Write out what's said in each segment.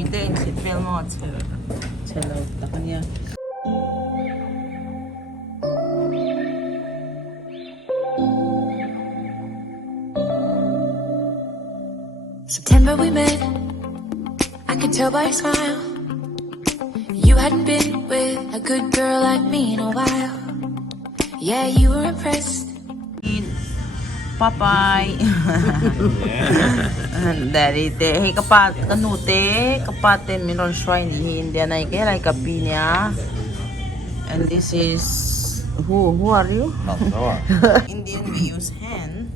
pwede in seatbelt mo. Hello, takan niya. September we met, I could tell by your smile. You hadn't been with a good girl like me in a while. Yeah, you were impressed. Papay. Dari te hey kapat kanute kapaten minon shrine hindi na ikay kapi niya. And this is who are you? Indian we use hand.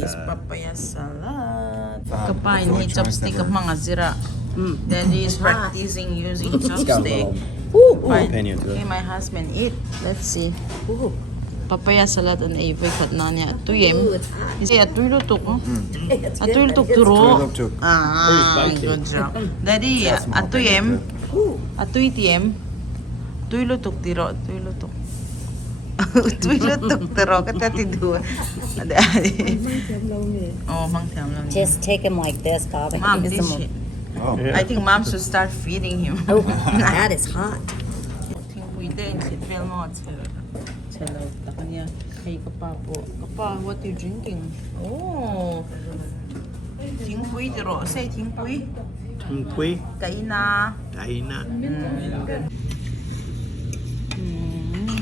Is papaya salad. Kapain hey chopstick of mga zira. Daddy is practicing using chopstick. Okay, my husband eat. Let's see. Papaya salad and Avery kat na niya. Tuyem. Kasi atoy lutok. Atoy lutok turo. Good job. Daddy, atoyem. Atoy tiem. Atoy lutok tiro. Atoy lutok. Atoy lutok tiro. Kata tido. Daddy. Oh, mang tiam lang. Just take him like this, Bob. Mom, this shit. I think mom should start feeding him. Oh, that is hot. Ting pwede in seatbelt mo. Hello, takan niya. Hey, kapa po. Kapa, what you drinking? Oh. Ting pui tiro. Say ting pui. Ting pui. Kaina. Kaina.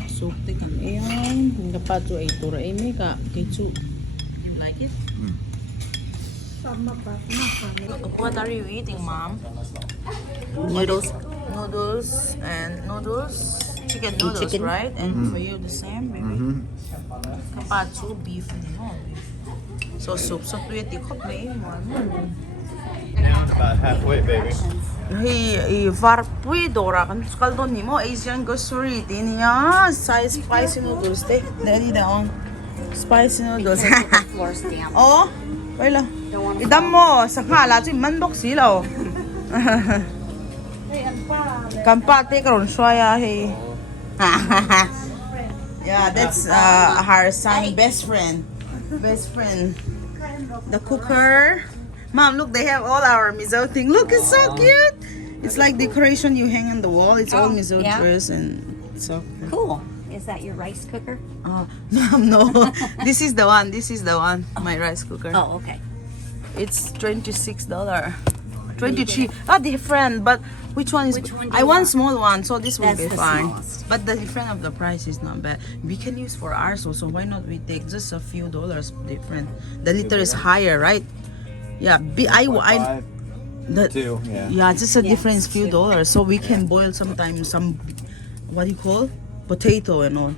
Soup te kam ayan. Ting kapa tu ay tura ay may ka. Kitsu. You like it? What are you eating, Mom? Noodles. Noodles and noodles. Chicken noodles, chicken. right? And for you the same, baby. Kapatsu beef no beef. So soup so tu yeti khop me About halfway, baby. Hey, varpui dora kan kaldo ni mo Asian grocery din ya size spicy noodles te. Daddy down. Spicy noodles. Floor stamp. Oh, wala. Idam mo sa kala tu mandok sila. Kampate karon soya hey. Yeah, that's her son best friend. Best friend. The cooker. Mom, look, they have all our miso thing. Look, it's so cute. It's like decoration you hang on the wall. It's all miso yeah. dress and so Cool. Is that your rice cooker? Mom, no. This is the one. This is the one. My rice cooker. Oh, okay. It's $26. 23. Different. But which one is? Which one do I you want want? small one, so this will That's be the fine. smallest. But the difference of the price is not bad. We can use for ours, so why not we take just a few dollars different? The liter is higher, right? Yeah. The, Two, yeah. yeah, just a Yeah, difference it's few two. dollars, so we can boil sometimes some what do you call potato and all.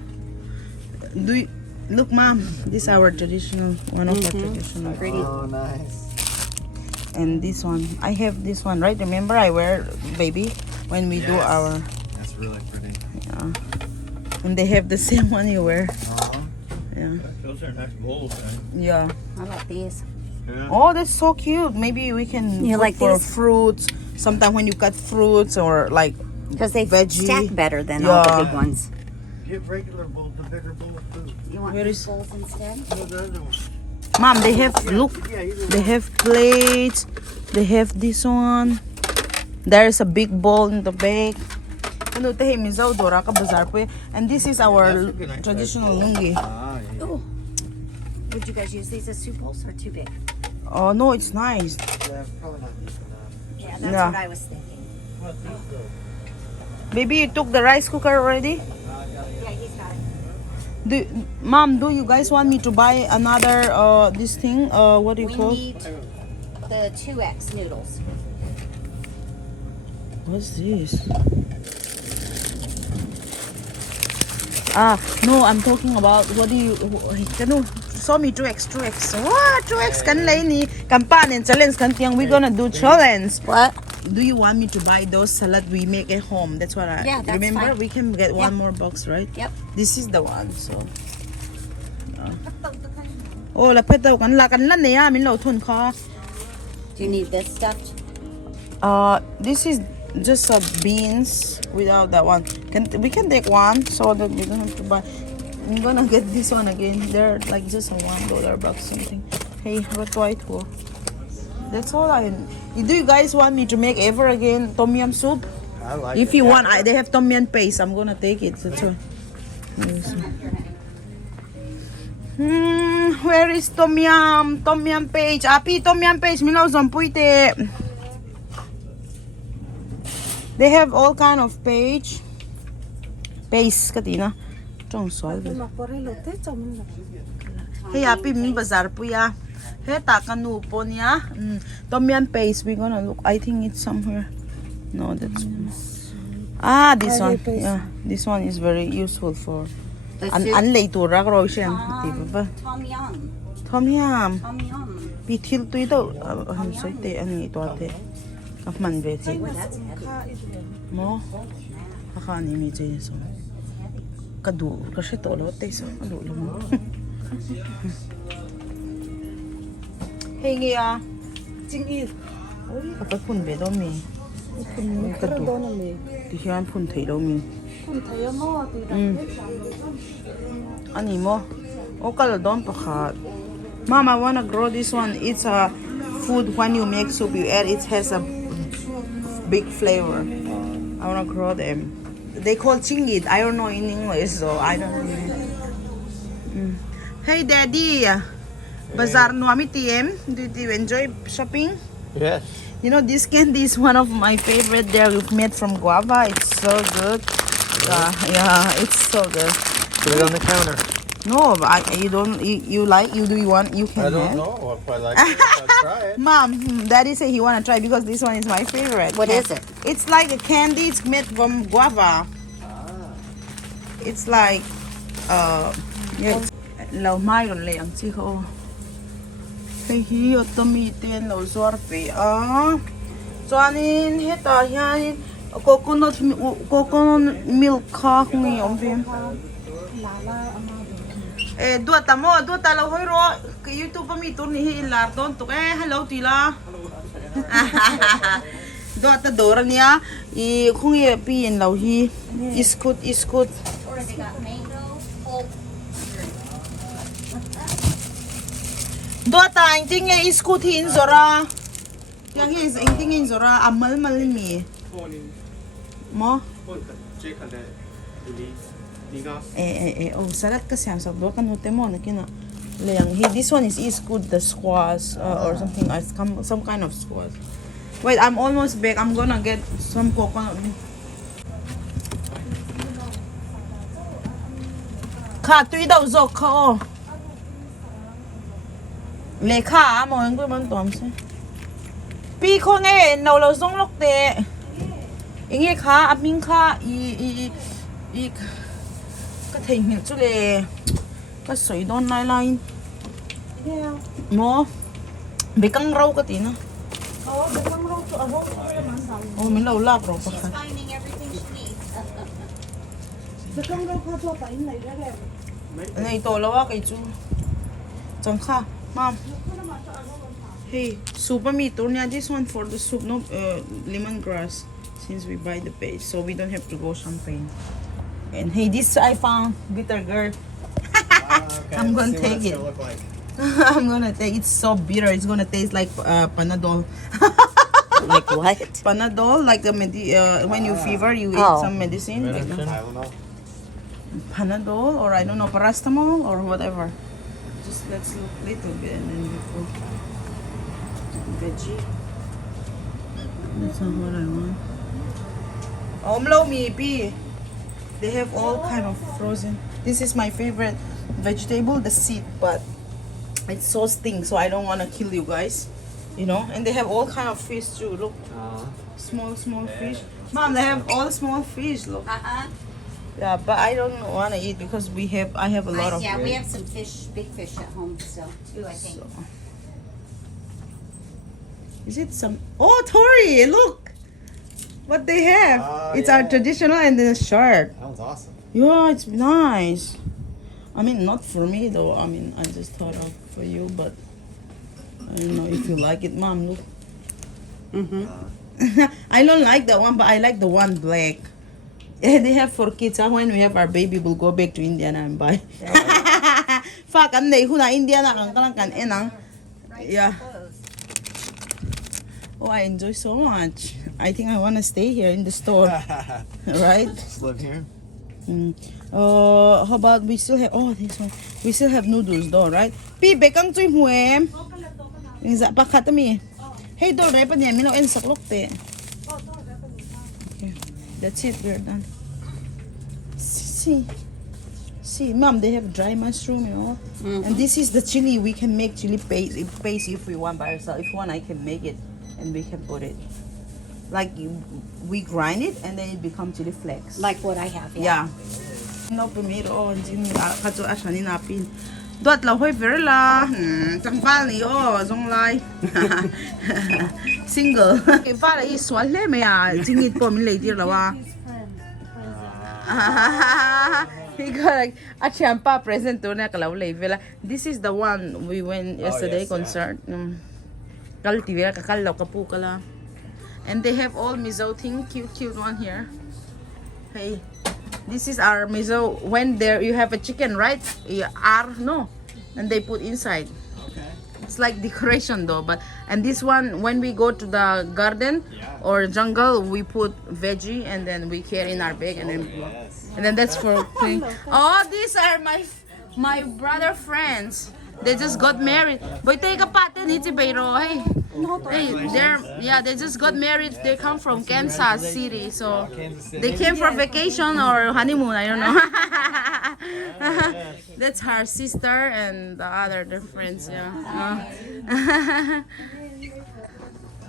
Do you, look, Mom, this is our traditional one of our traditional. Pretty. Oh, nice. And this one, I have this one, right? Remember, I wear baby when we do Yes. our. That's really pretty. Yeah. And they have the same one you wear. Yeah. Those are nice bowls, right? Yeah. How about these? Yeah. Oh, that's so cute. Maybe we can You put like for these? fruits. Sometimes when you cut fruits or like Because they Veggie. stack better than all the Yeah. big ones. Get regular bowls, the bigger bowls too. You want Where these is- bowls instead? No, the other one. Mom, they have look. Yeah, you They have plates. They have this one. There is a big bowl in the back. Ano tayo mizaw dora ka bazar po. And this is our traditional lungi. Ah, yeah. Oh. Would you guys use these as soup bowls or too big? Oh no, it's nice. Yeah, probably not this one. Yeah, that's Yeah. what I was thinking. Baby, you took the rice cooker already? Yeah, he's got it. Mom, do you guys want me to buy another this thing? What do you We call? need the 2X noodles. What's this? No, I'm talking about what do you? Kano? Saw me 2X. What 2X? Kanlay ni kampanin challenge kantiang we gonna do challenge. What? Do you want me to buy those salad we make at home? That's what I Yeah, that's remember. fine. We can get one Yeah. more box, right? Yep. This is the one. So. Oh, lapit daw kan lan na ya min lo thun kha. Do you need this stuffed? This is just beans without that one. We can take one so that we don't have to buy. I'm gonna get this one again. They're like just a $1 box something. Hey, what do I do? That's all I. Do you guys want me to make ever again tom yum soup? I like If it. you want, they have tom yum paste. I'm gonna take it. That's all. Where is tom yum? Tom yum paste. Api tom yum paste. Milo zampuite. They have all kind of paste. Paste, katina. Trong soil. Hey, Api, mi bazar puya. Hey, takanu po niya. Tom yum paste. We're gonna look. I think it's somewhere. No, that's this one. Yeah, this one is very useful for. Anlay to rak ro siya. Diba ba? Tom Yum. Tom yum. Tom Yum. Pitil to ito. Soy te ani ito ate. Kapman beti. Mo. Kakani mi jay so. Kadu kasi to lo te so. Alo mo. Hey ngiya. Jingit. Kapag pun be do mi. Kadu. Di hiyan pun thay do mi. Ani mo. Okala don pakhat. Mom, I wanna grow this one. It's a food when you make soup, you add. It has a big flavor. I wanna grow them. They call chingit. I don't know in English, so I don't know. Hey, Daddy. Bazaar no ami TM. Did you enjoy shopping? Yes. You know, this candy is one of my favorite. They're made from guava. It's so good. Yeah, it's so good. Put it on the counter. No, you don't. You like? You do you want? You can. I don't have. know if I like it. I'll try it. Mom, Daddy said he wanna try because this one is my favorite. What is it? It's like a candy. It's made from guava. It's like yeah. Lau mai gon le ang chi ko. Hey hi otomi ten lo zor pe Chuanin heta hian coconut milk kha ngi om bim. Duata lo hoi ro YouTube pa mi tur ni hi lar don to hello tila. Duata dor niya I khungi pi en lo hi is good. Or they got mango, khawp. Duata ang tingin is good hin zora. Yang hi is ang tingin zora amal mi. Mo? Oh, salat kasi ang sabdo kanute mo nakina. Layang this one is good the squash or something some kind of squash. Wait, I'm almost back. I'm gonna get some coconut. Ka tui daw zok ka oh. Le ka mo ang ko man tom se. Pi ko nge no lo song lok te. Inge ka aming ka I ka thing hin chu le. Ka soi don lai lai. Mo. Bekang raw ka tina. Oh, mình lâu lap rồi. Finding everything she needs. Này to lâu cái chú. Chẳng kha, mom. Hey, soup me turnya this one for the soup no lemongrass since we buy the paste so we don't have to go champagne. And hey, this I found bitter gourd. Okay, I'm gonna let's see what take it's it. gonna look like. I'm gonna take it's so bitter. It's gonna taste like Panadol. Like what? Panadol, like the when you fever, you eat Oh. some medicine. Like Medicine? I don't know. Panadol or I don't know paracetamol or whatever. Just let's look little bit and then we go veggie. That's not what I want. Omlo mipi. They have all kind of frozen. This is my favorite vegetable, the seed, but it so stinks, so I don't want to kill you guys. You know, and they have all kind of fish too. Look, small fish. Mom, they have all small fish. Look. Yeah, but I don't want to eat because I have a lot of. Yeah, we have some fish, big fish at home still too, I think. So. Is it some? Oh, Tori, look what they have. It's our yeah. traditional and the shirt. That was awesome. Yeah, it's nice. I mean, not for me though. I mean, I just thought of for you, but I don't know if you like it, Mom. Look. I don't like that one, but I like the one black. They have for kids. When we have our baby, we'll go back to India and buy. Fuck, I'm the India na kan enang. Yeah. Oh, I enjoy so much. I think I want to stay here in the store. Right? Just live here. How about we still have, oh, this one. We still have noodles though, right? Pi, bekang tuy huem. Ingza pa katami. Hey, do, rai pa niya, mino en saklok te. Okay, that's it, we're done. See, mom, they have dry mushroom, you know. And this is the chili. We can make chili paste if we want by ourselves. If we want, I can make it and we can put it. Like we grind it and then it becomes chili flakes. Like what I have. Yeah. No pumiro oh, jing kato ashani napin. Dot la hoi ver la. Tangpal ni oh, zong lai. Single. Para is swale me ya. Jingit po min lady la wa. He got like a champa present to na kalaw lay vela. This is the one we went yesterday concert. Kalti vera kakalaw kapu kala. And they have all miso thing, cute one here. Hey, this is our miso. When there you have a chicken, right? No, and they put inside. Okay. It's like decoration though, and this one when we go to the garden or jungle, we put veggie and then we carry in our bag and then that's for cooking. Oh, these are my brother friends. They just got married. Boy, take a pattern, it's a hey. Hey, they just got married. They come from Kansas City, so they came for vacation or honeymoon. I don't know. That's her sister and the other their friends. Yeah.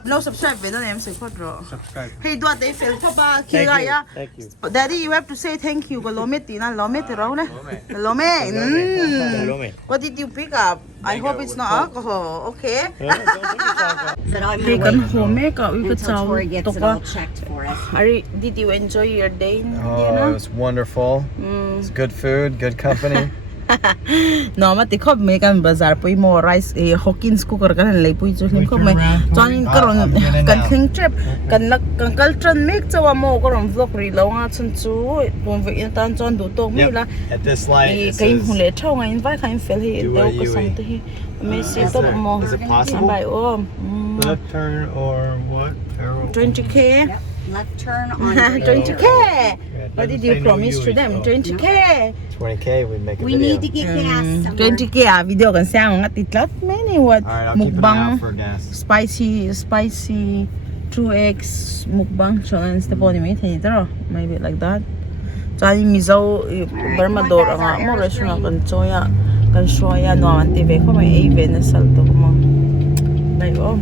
No subscribe, we don't Subscribe. Hey, do they feel papa? Thank you. Daddy, you have to say thank you. Lome. What did you pick up? I hope it's not alcohol. Okay. But I'm They gonna can wait home until Tori gets it all checked for us. Did you enjoy your day in Oh, Vienna? it was wonderful. It's good food, good company. No, mà tikop mấy cái bazaar pui mo rice Hawkins cooker cái này lấy pui cho nên không mấy cho nên cái rồi cần khinh trip cần cultural mix cho mo cái rồi vlog rồi lâu ngã chân chú buồn vậy tan cho đủ tô mấy là At this light, it cái says, hôm lễ trâu ngay invite khai phèn hi Do đâu what có you xong eat. thì mấy xí tô mo Is it possible? bài ôm left turn or what? Arrow. 20k Left turn on. 20k what did you promise to them 20k 20K, we'd make a We video. need to get gas somewhere. 20k video kan sang ngat itlat many what Alright, I'll keep an eye mukbang out for gas. spicy 2x mukbang challenge the body mate hitro maybe like that chani mizo bermador nga mo restaurant kan soya no ante be ko may even na salto mo like oh